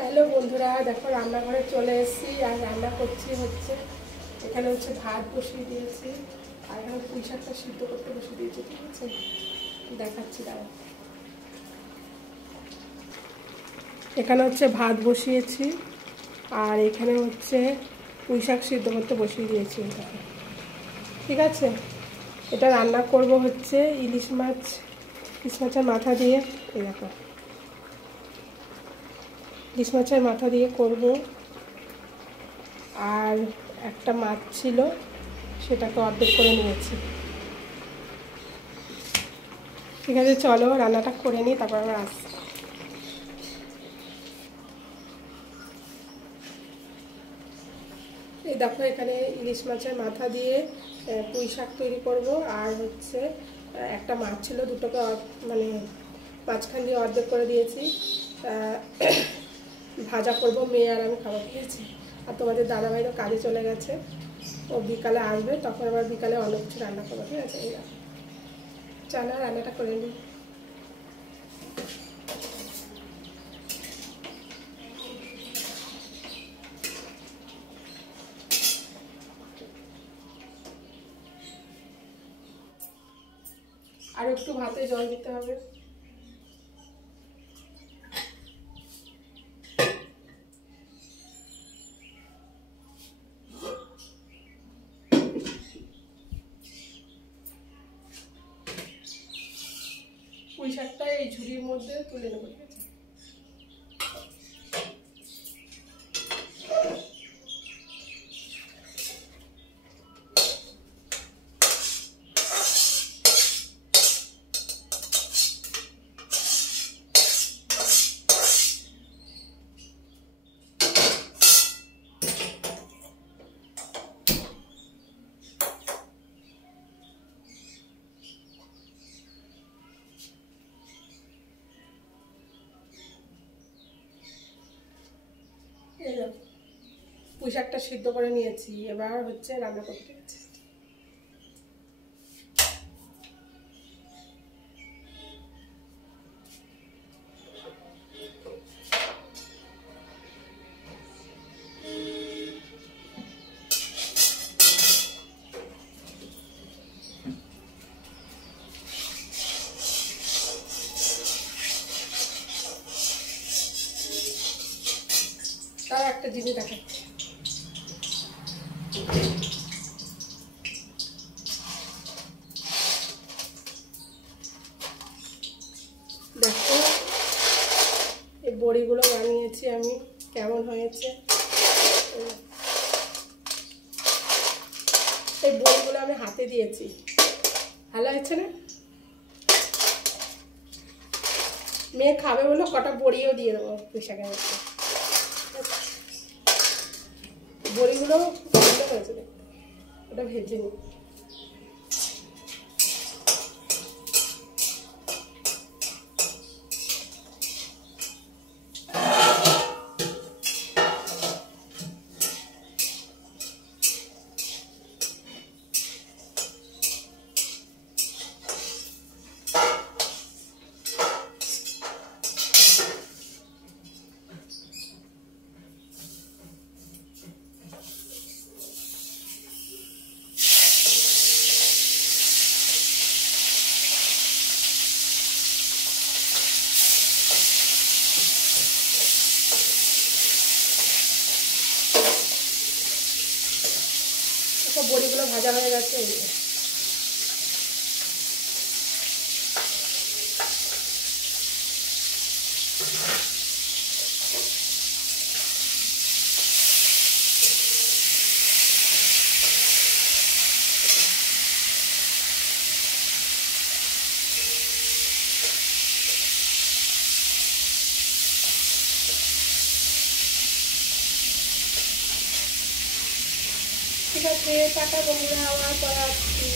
Hello বন্ধুরা, দেখো রান্নাঘরে চলে এসেছি আর রান্না করছি হচ্ছে এখানে হচ্ছে ভাত বসিয়ে দিয়েছি আর এখানে পুঁই শাকটা সিদ্ধ করতে বসিয়ে দিয়েছি। ঠিক আছে, দেখাচ্ছি দাঁড়া। এখানে হচ্ছে ভাত বসিয়েছি আর এখানে হচ্ছে পুঁই শাক সিদ্ধ করতে বসিয়ে দিয়েছি। ঠিক আছে, এটা রান্না করব হচ্ছে ইলিশ মাছের মাথা দিয়ে। এই দেখো, ইলিশ মাছের মাথা দিয়ে করব। আর একটা মাছ ছিল, সেটাকে অর্ধেক করে নিয়েছি। ঠিক আছে, চলো রান্নাটা করে নিই, তারপর আমরা আসছি। এই দেখো, এখানে ইলিশ মাছের মাথা দিয়ে পুঁই শাক তৈরি করব। আর হচ্ছে একটা মাছ ছিল, দুটোকে মানে মাঝখান দিয়ে অর্ধেক করে দিয়েছি। ভাজা করব, মেয়ে আর আমি খাবার দিয়েছি। আর তোমাদের দাদাভাই তো কাজে চলে গেছে, ও বিকালে আসবে, তখন আবার বিকালে অনেক কিছু রান্না করবো। ঠিক আছে, এই দেখো, চলো রান্নাটা করে নিই। আর একটু ভাতে জল দিতে হবে। পুঁই শাকটা এই ঝুড়ির মধ্যে তুলে নেবো। ঠিক আছে, পুঁই শাকটা সিদ্ধ করে নিয়েছি, এবার হচ্ছে রান্না করতে গেছি। তার একটা জিনিস দেখাচ্ছি, দেখো এই বড়িগুলো বানিয়েছি আমি, কেমন হয়েছে। এই বড়িগুলো আমি হাতে দিয়েছি, ভালো হয়েছে না? মেয়ে খাবে বলে কটা বড়িও দিয়ে দেবো পুঁই শাকের মধ্যে। বড়িগুলো ভালো হয়েছে দেখতে, ওটা ভেজে নিই। বড়িগুলো ভাজা হয়ে গেছে। ঠিক আছে, টাটা বন্ধুরা, আবার পরে আসছি।